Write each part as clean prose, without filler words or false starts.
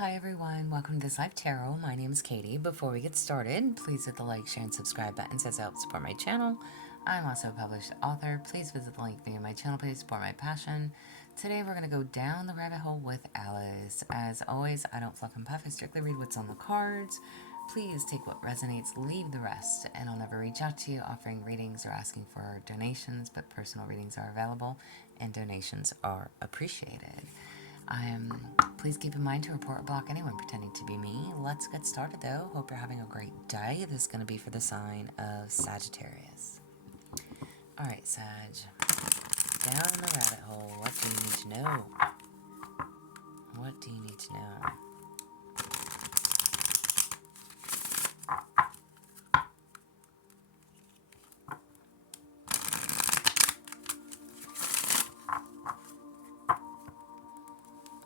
Hi everyone, welcome to This Life Tarot. My name is Katie. Before we get started, please hit the like, share, and subscribe buttons as it helps support my channel. I'm also a published author. Please visit the link via my channel page to support my passion. Today we're going to go down the rabbit hole with Alice. As always, I don't fluff and puff, I strictly read what's on the cards. Please take what resonates, leave the rest, and I'll never reach out to you offering readings or asking for donations, but personal readings are available and donations are appreciated. Please keep in mind to report or block anyone pretending to be me. Let's get started though. Hope you're having a great day. This is going to be for the sign of Sagittarius. Alright, Sag. Down in the rabbit hole. What do you need to know? What do you need to know?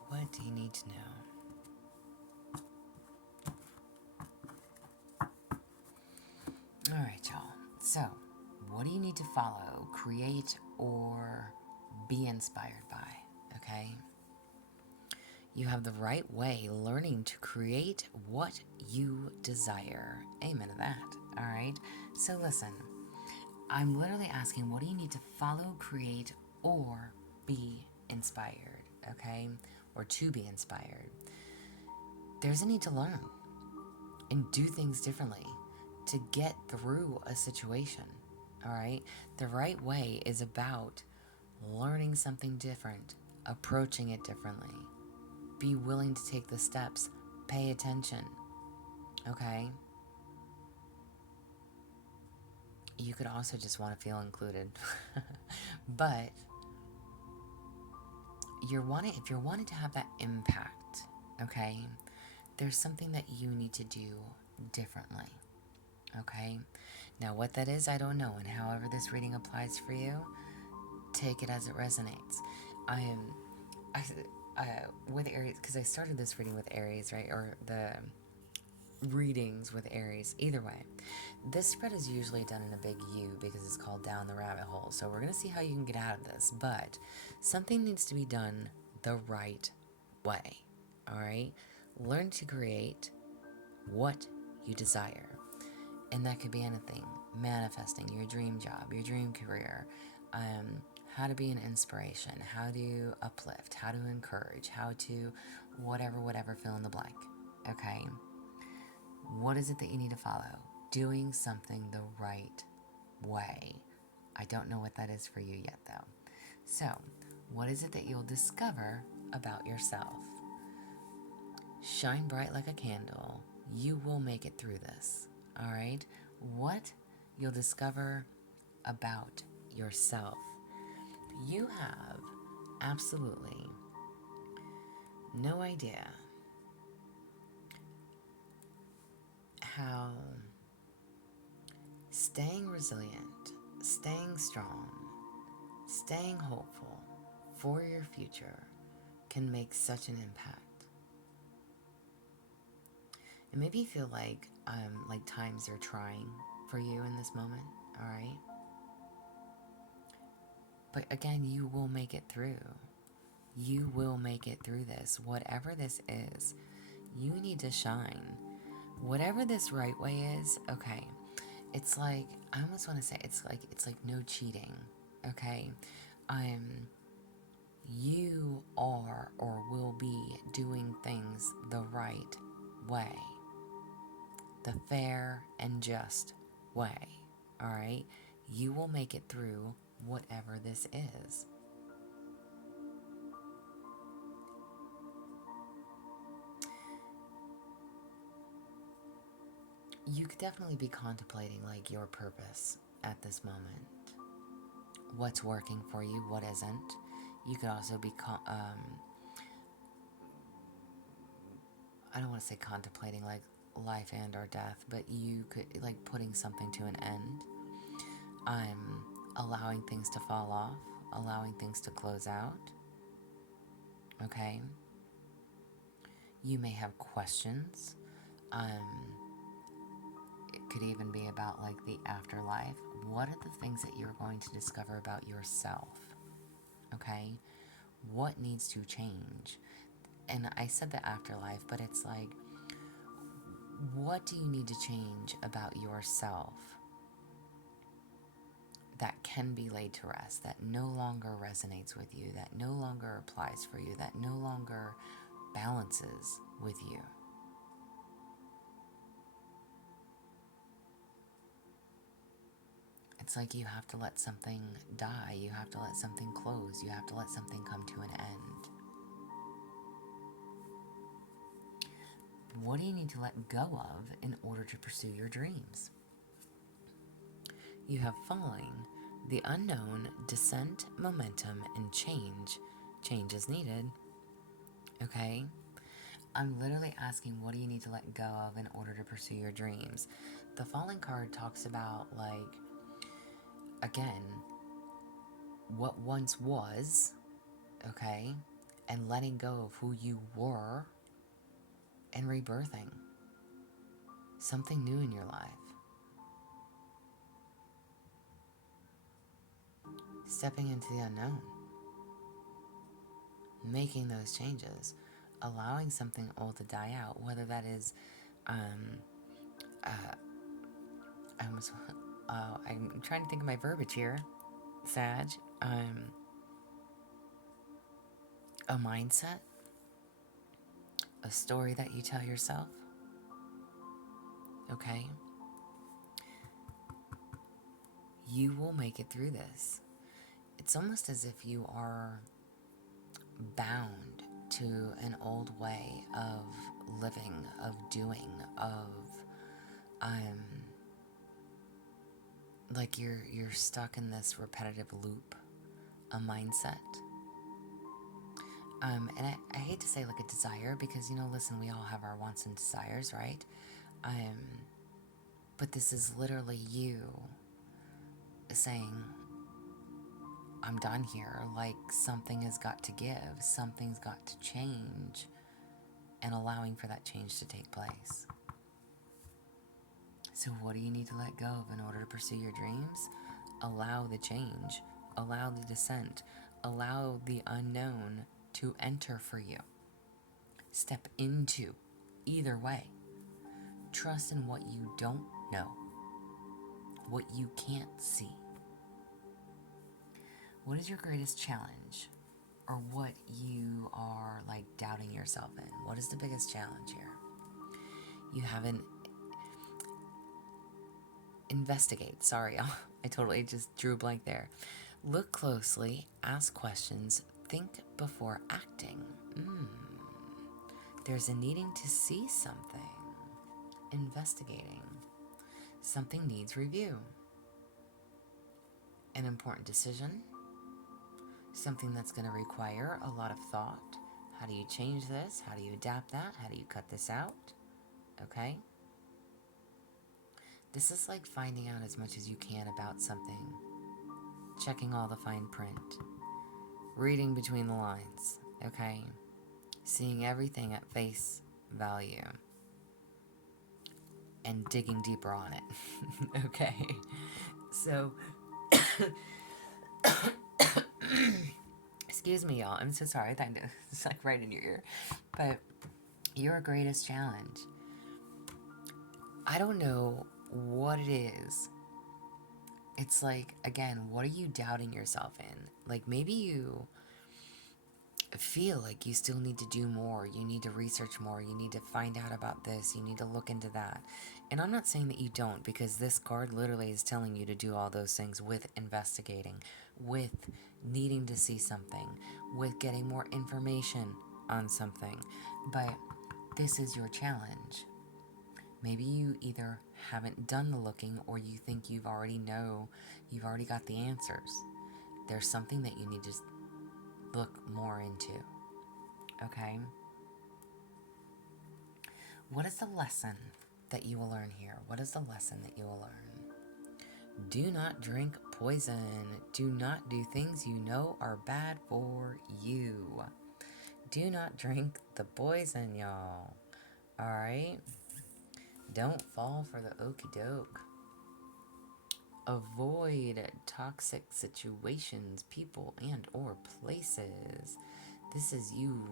What do you need to know? Alright, y'all. So, what do you need to follow, create, or be inspired by? Okay? You have the right way learning to create what you desire. Amen to that. Alright? So, listen. I'm literally asking, what do you need to follow, create, or be inspired? Okay? Or to be inspired. There's a need to learn and do things differently to get through a situation. Alright? The right way is about learning something different, approaching it differently. Be willing to take the steps. Pay attention. Okay? You could also just want to feel included. But if you're wanting to have that impact, okay, there's something that you need to do differently. Okay? Now what that is, I don't know, and however this reading applies for you, take it as it resonates. With Aries, because I started this reading with Aries, right? Or the readings with Aries. Either way, this spread is usually done in a big U because it's called Down the Rabbit Hole. So we're going to see how you can get out of this. But something needs to be done the right way. Alright? Learn to create what you desire. And that could be anything. Manifesting your dream job, your dream career, how to be an inspiration, how to uplift, how to encourage, how to whatever, fill in the blank. Okay? What is it that you need to follow? Doing something the right way. I don't know what that is for you yet, though. So, what is it that you'll discover about yourself? Shine bright like a candle. You will make it through this. All right? What you'll discover about yourself. You have absolutely no idea how staying resilient, staying strong, staying hopeful for your future can make such an impact. And maybe you feel like times are trying for you in this moment, all right? But again, you will make it through. You will make it through this. Whatever this is, you need to shine. Whatever this right way is, okay. It's like, I almost want to say, it's like no cheating, okay? You are or will be doing things the right way. The fair and just way, alright? You will make it through whatever this is. You could definitely be contemplating your purpose at this moment. What's working for you, what isn't. You could also be I don't want to say contemplating life and or death, but you could putting something to an end. Allowing things to fall off, allowing things to close out. Okay? You may have questions. It could even be about the afterlife. What are the things that you're going to discover about yourself? Okay? What needs to change? and I said the afterlife, but it's like, what do you need to change about yourself that can be laid to rest, that no longer resonates with you, that no longer applies for you, that no longer balances with you? It's like you have to let something die, you have to let something close, you have to let something come to an end. What do you need to let go of in order to pursue your dreams? You have following the unknown, descent, momentum, and change. Change is needed. Okay? I'm literally asking, what do you need to let go of in order to pursue your dreams? The falling card talks about, like, again, what once was, okay? And letting go of who you were and rebirthing something new in your life. Stepping into the unknown. Making those changes. Allowing something old to die out. Whether that is, I'm trying to think of my verbiage here, Sag. A mindset. A story that you tell yourself. Okay? You will make it through this. It's almost as if you are bound to an old way of living, of doing, of like you're stuck in this repetitive loop, a mindset. And I hate to say like a desire, because, you know, listen, we all have our wants and desires, right? But this is literally you saying, I'm done here. Like, something has got to give, something's got to change, and allowing for that change to take place. So what do you need to let go of in order to pursue your dreams? Allow the change, allow the descent, allow the unknown to enter for you. Step into either way. Trust in what you don't know, what you can't see. What is your greatest challenge? Or what you are like doubting yourself in? What is the biggest challenge here? You haven't investigate. Sorry, I totally just drew a blank there. Look closely, ask questions, think before acting. There's a needing to see something. Investigating. Something needs review. An important decision. Something that's going to require a lot of thought. How do you change this? How do you adapt that? How do you cut this out? Okay? This is like finding out as much as you can about something. Checking all the fine print. Reading between the lines. Okay? Seeing everything at face value. And digging deeper on it. Okay? So... Excuse me, y'all. I'm so sorry. I thought it's like right in your ear. But your greatest challenge. I don't know what it is. It's like, again, what are you doubting yourself in? Like, maybe you feel like you still need to do more. You need to research more. You need to find out about this. You need to look into that. And I'm not saying that you don't, because this card literally is telling you to do all those things with investigating, with needing to see something, with getting more information on something. But this is your challenge. Maybe you either haven't done the looking, or you think you've already got the answers. There's something that you need to look more into. Okay? What is the lesson that you will learn here? What is the lesson that you will learn? Do not drink poison. Do not do things you know are bad for you. Do not drink the poison, y'all. Alright? Don't fall for the okie doke. Avoid toxic situations, people, and or places. This is you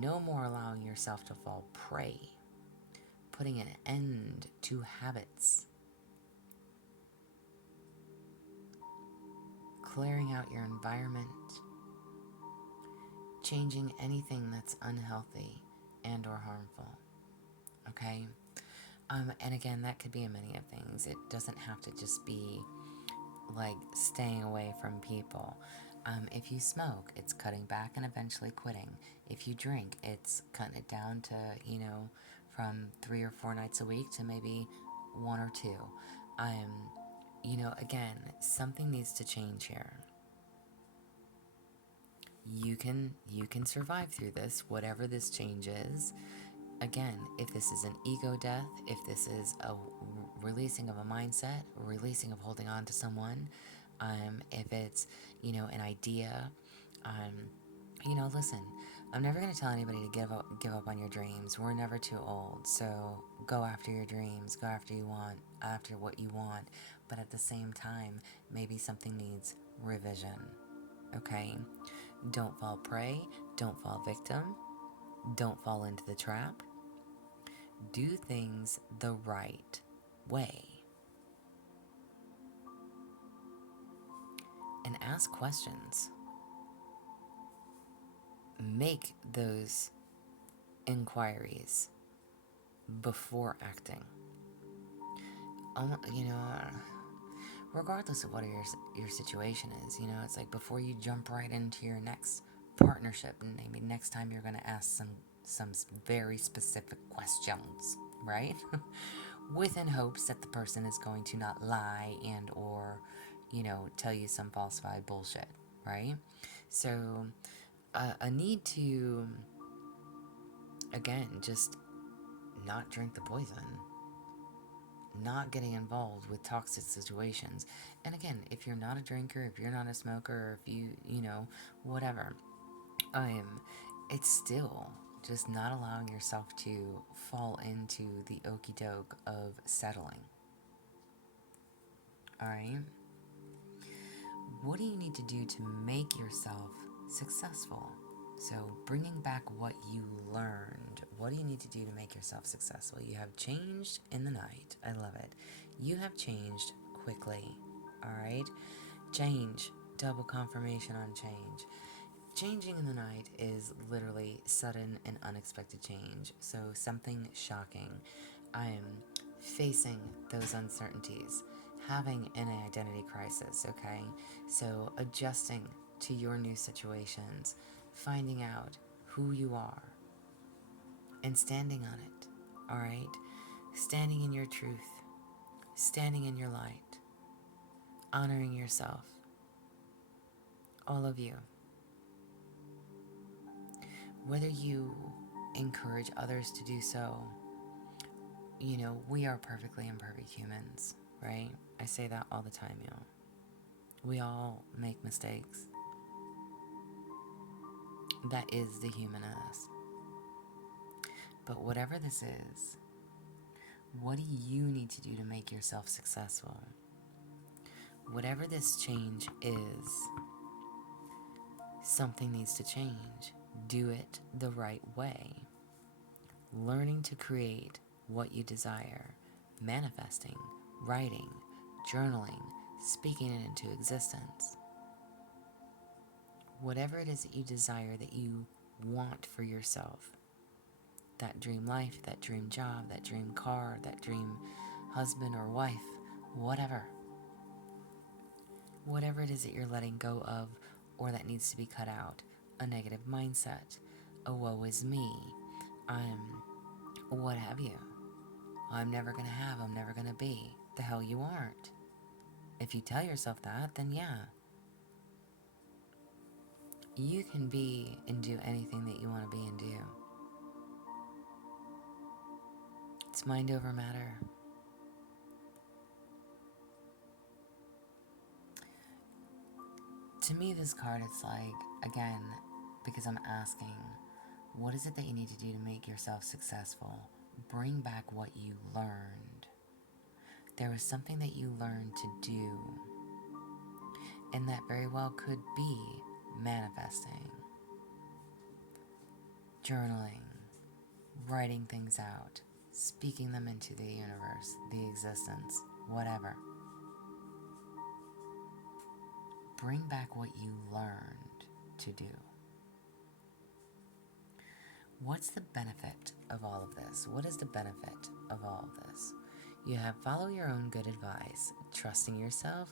No more allowing yourself to fall prey. Putting an end to habits. Clearing out your environment. Changing anything that's unhealthy and or harmful. Okay? And again, that could be a many of things. It doesn't have to just be like staying away from people. If you smoke, it's cutting back and eventually quitting. If you drink, it's cutting it down to, from 3 or 4 nights a week to maybe 1 or 2. Again, something needs to change here. You can survive through this, whatever this change is. Again, if this is an ego death, if this is a releasing of a mindset, releasing of holding on to someone, if it's, an idea, listen, I'm never going to tell anybody to give up on your dreams. We're never too old, so go after your dreams, go after what you want, but at the same time, maybe something needs revision, okay? Don't fall prey, don't fall victim, don't fall into the trap. Do things the right way. And ask questions. Make those inquiries before acting. Regardless of what your situation is, it's like before you jump right into your next partnership, and maybe next time you're going to ask some very specific questions, right? Within hopes that the person is going to not lie and or, tell you some falsified bullshit, right? So, a need to, again, just not drink the poison. Not getting involved with toxic situations. And again, if you're not a drinker, if you're not a smoker, or if you, whatever, it's still just not allowing yourself to fall into the okie doke of settling. Alright? What do you need to do to make yourself successful? So, bringing back what you learned. What do you need to do to make yourself successful? You have changed in the night. I love it. You have changed quickly. Alright? Change. Double confirmation on change. Changing in the night is literally sudden and unexpected change. So, something shocking. I am facing those uncertainties. Having an identity crisis, okay? So, adjusting to your new situations. Finding out who you are and standing on it, all right? Standing in your truth, standing in your light, honoring yourself, all of you. Whether you encourage others to do so, we are perfectly imperfect humans, right? I say that all the time, y'all. We all make mistakes. That is the human in us. But whatever this is, what do you need to do to make yourself successful? Whatever this change is, something needs to change. Do it the right way. Learning to create what you desire, manifesting, writing, journaling, speaking it into existence. Whatever it is that you desire, that you want for yourself, that dream life, that dream job, that dream car, that dream husband or wife, whatever it is that you're letting go of or that needs to be cut out, a negative mindset, a woe is me, what have you. I'm never going to have, I'm never going to be. The hell you aren't. If you tell yourself that, then yeah. You can be and do anything that you want to be and do. It's mind over matter. To me, this card, it's like, again, because I'm asking, what is it that you need to do to make yourself successful? Bring back what you learned. There was something that you learned to do, and that very well could be manifesting. journaling, writing things out, speaking them into the universe, the existence, whatever. Bring back what you learned to do. What's the benefit of all of this? What is the benefit of all of this? You have follow your own good advice, trusting yourself.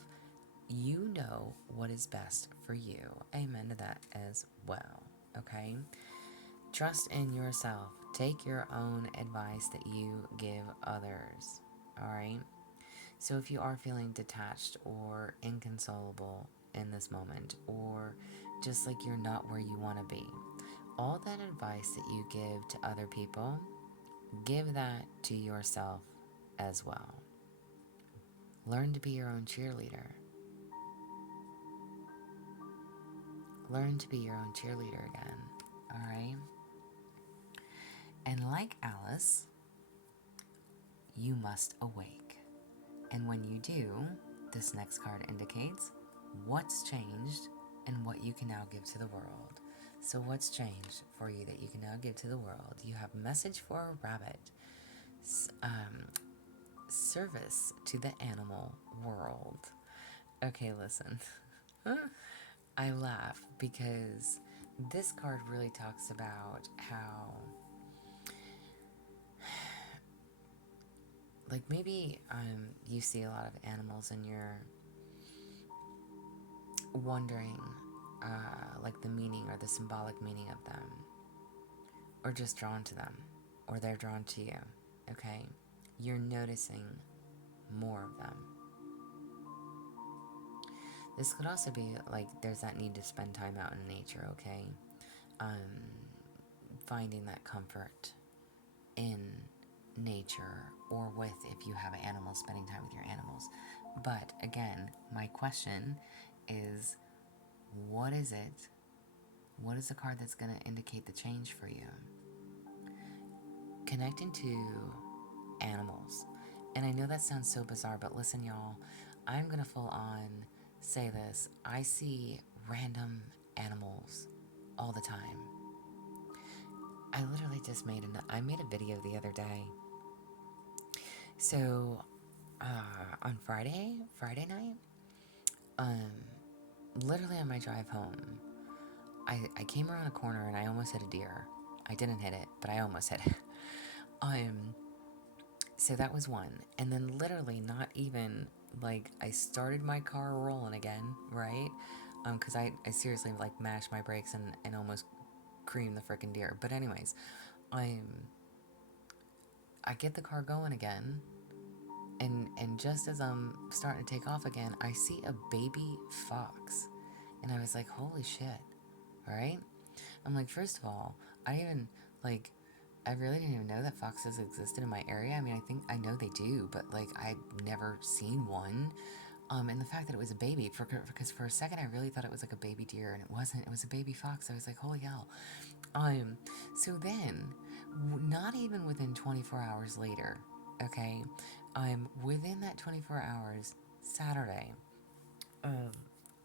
You know what is best for you. Amen to that as well, okay? Trust in yourself. Take your own advice that you give others, all right? So if you are feeling detached or inconsolable in this moment, or just like you're not where you want to be, all that advice that you give to other people, give that to yourself as well. Learn to be your own cheerleader. Learn to be your own cheerleader again, all right? And like Alice, you must awake. And when you do, this next card indicates what's changed and what you can now give to the world. So what's changed for you that you can now give to the world? You have message for a rabbit. Service to the animal world. Okay, listen. I laugh because this card really talks about how, like, maybe you see a lot of animals and you're wondering like the meaning or the symbolic meaning of them, or just drawn to them, or they're drawn to you. Okay, you're noticing more of them. This could also be like there's that need to spend time out in nature. Okay, finding that comfort in nature, or with, if you have animals, spending time with your animals. But again, my question is, what is it? What is the card that's going to indicate the change for you? Connecting to animals. And I know that sounds so bizarre, but listen, y'all, I'm going to full on say this. I see random animals all the time. I literally just made I made a video the other day. So, on Friday night, literally on my drive home, I came around a corner and I almost hit a deer. I didn't hit it, but I almost hit it. So that was one. And then literally not even, like, I started my car rolling again, right? Because I seriously, like, mashed my brakes and almost creamed the frickin' deer. But anyways, I get the car going again, and just as I'm starting to take off again, I see a baby fox. And I was like, holy shit, alright? I'm like, first of all, I really didn't even know that foxes existed in my area. I mean, I know they do, but, like, I'd never seen one. And the fact that it was a baby, because for a second I really thought it was like a baby deer, and it wasn't. It was a baby fox. I was like, holy hell. So then, not even within 24 hours later, okay, within that 24 hours, Saturday,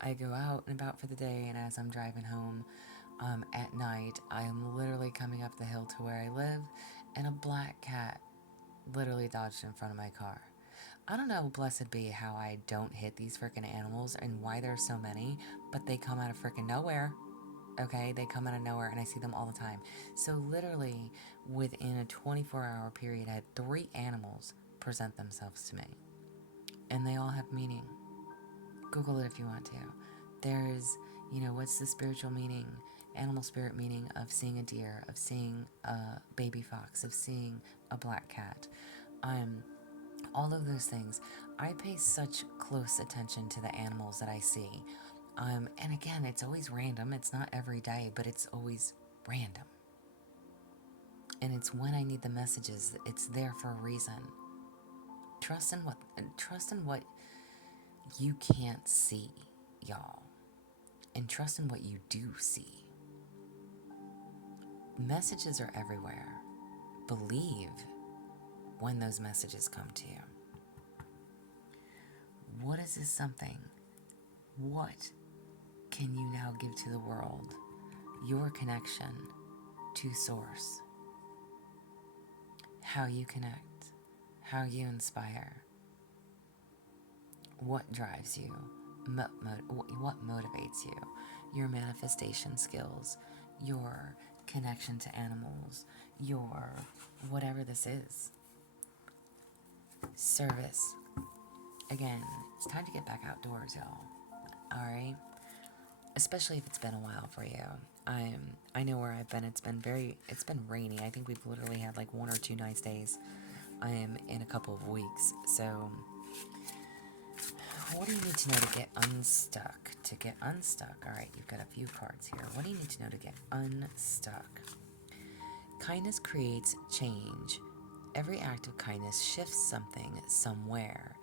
I go out and about for the day, and as I'm driving home, at night, I am literally coming up the hill to where I live, and a black cat literally dodged in front of my car. I don't know, blessed be, how I don't hit these freaking animals and why there's so many, but they come out of freaking nowhere. Okay, they come out of nowhere, and I see them all the time. So literally, within a 24-hour period, I had 3 animals present themselves to me. And they all have meaning. Google it if you want to. There's, what's the spiritual meaning, animal spirit meaning of seeing a deer, of seeing a baby fox, of seeing a black cat. All of those things. I pay such close attention to the animals that I see. And again, it's always random. It's not every day, but it's always random. And it's when I need the messages. It's there for a reason. Trust in what you can't see, y'all. And trust in what you do see. Messages are everywhere. Believe when those messages come to you. What is this something? What can you now give to the world? Your connection to source, how you connect, how you inspire, what drives you, what motivates you, your manifestation skills, your connection to animals, your whatever this is. Service. Again, it's time to get back outdoors, y'all. Alright? Especially if it's been a while for you. I know where I've been. It's been rainy. I think we've literally had like 1 or 2 nice days. I am in a couple of weeks. So, what do you need to know to get unstuck? To get unstuck. Alright, you've got a few cards here. What do you need to know to get unstuck? Kindness creates change. Every act of kindness shifts something somewhere.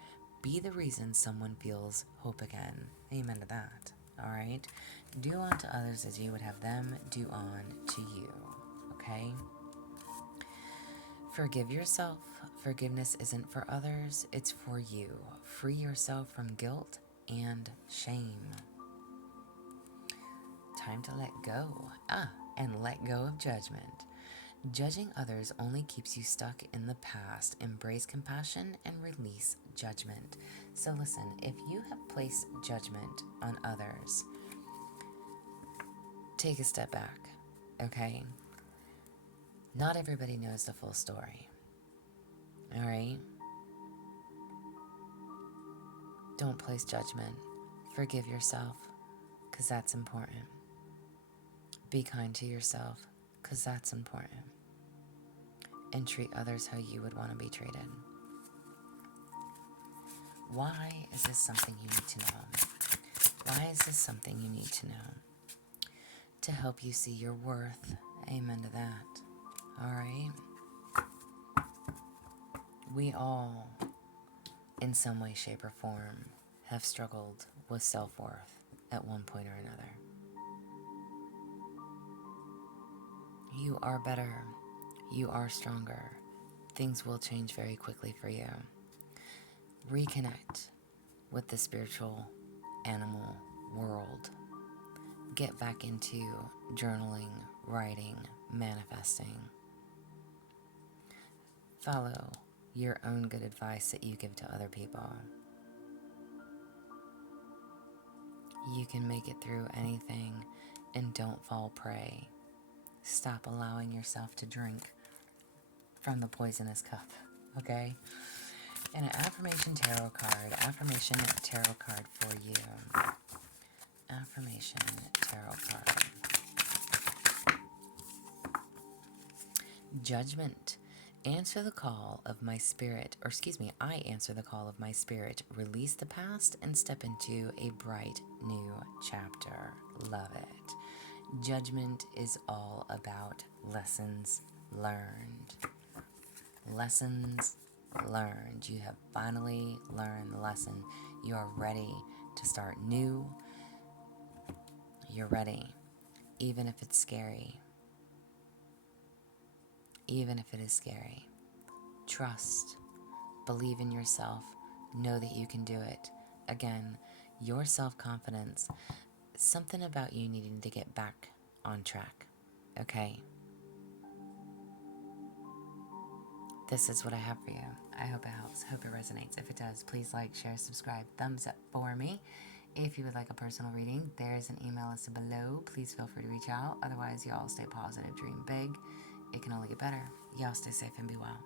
Be the reason someone feels hope again. Amen to that. Alright? Do unto others as you would have them do on to you. Okay? Forgive yourself. Forgiveness isn't for others, it's for you. Free yourself from guilt and shame. Time to let go. And let go of judgment. Judging others only keeps you stuck in the past. Embrace compassion and release judgment. So listen, if you have placed judgment on others, take a step back, okay? Not everybody knows the full story, all right? Don't place judgment. Forgive yourself, because that's important. Be kind to yourself, because that's important. And treat others how you would want to be treated. Why is this something you need to know? Why is this something you need to know? To help you see your worth. Amen to that. Alright? We all, in some way, shape, or form, have struggled with self-worth at one point or another. You are better. You are stronger. Things will change very quickly for you. Reconnect with the spiritual animal world. Get back into journaling, writing, manifesting. Follow your own good advice that you give to other people. You can make it through anything, and don't fall prey. Stop allowing yourself to drink from the poisonous cup, okay? And an affirmation tarot card for you. Affirmation tarot card. Judgment. Answer the call of my spirit, I answer the call of my spirit. Release the past and step into a bright new chapter. Love it. Judgment is all about lessons learned. Lessons learned. You have finally learned the lesson. You are ready to start new. You're ready, even if it's scary. Even if it is scary. Trust. Believe in yourself. Know that you can do it. Again, your self-confidence. Something about you needing to get back on track. Okay? This is what I have for you. I hope it helps. Hope it resonates. If it does, please like, share, subscribe, thumbs up for me. If you would like a personal reading, there's an email listed below. Please feel free to reach out. Otherwise, y'all stay positive, dream big. It can only get better. Y'all stay safe and be well.